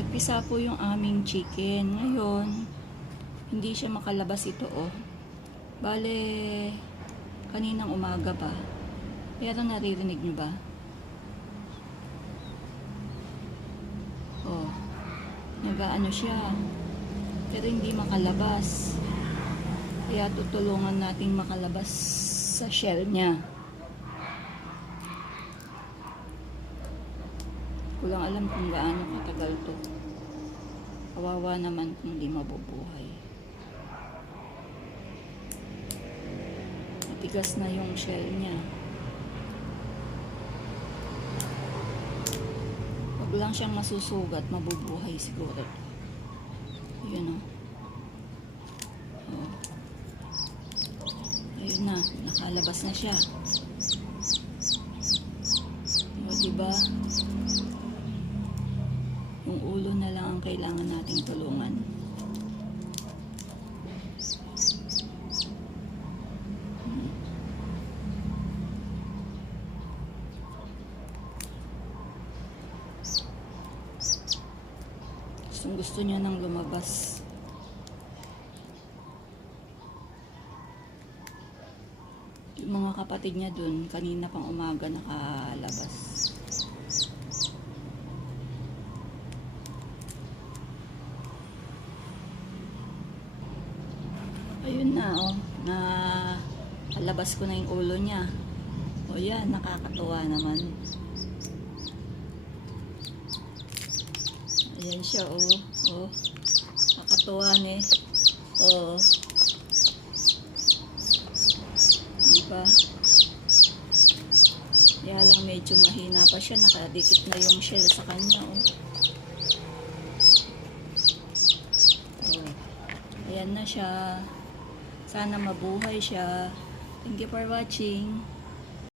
Nagpisa po yung aming chicken. Ngayon, hindi siya makalabas ito, oh. Bale, kaninang umaga pa. Pero naririnig nyo ba? Oh, nag-aano siya. Pero hindi makalabas. Kaya tutulungan nating makalabas sa shell niya. Kulang alam kung gaano katagal to. Kawawa naman kung di mabubuhay. Matigas na yung shell niya. Wag lang siyang masusugat, mabubuhay siguro. Yun o. Oh. Ayun na, nakalabas na siya. O, diba? Yung ulo na lang ang kailangan nating tulungan. Gusto niya nang lumabas. Yung mga kapatid niya dun, kanina pang umaga nakalabas. Ayun na, oh. Alabas ko na yung ulo niya. O yan, nakakatuwa naman. Ayan siya, oh. Oh. Nakakatuwa eh. Oh. Diba? Kaya lang medyo mahina pa siya. Nakadikit na yung shell sa kanya, oh. Oh. Ayan na siya. Sana mabuhay siya. Thank you for watching.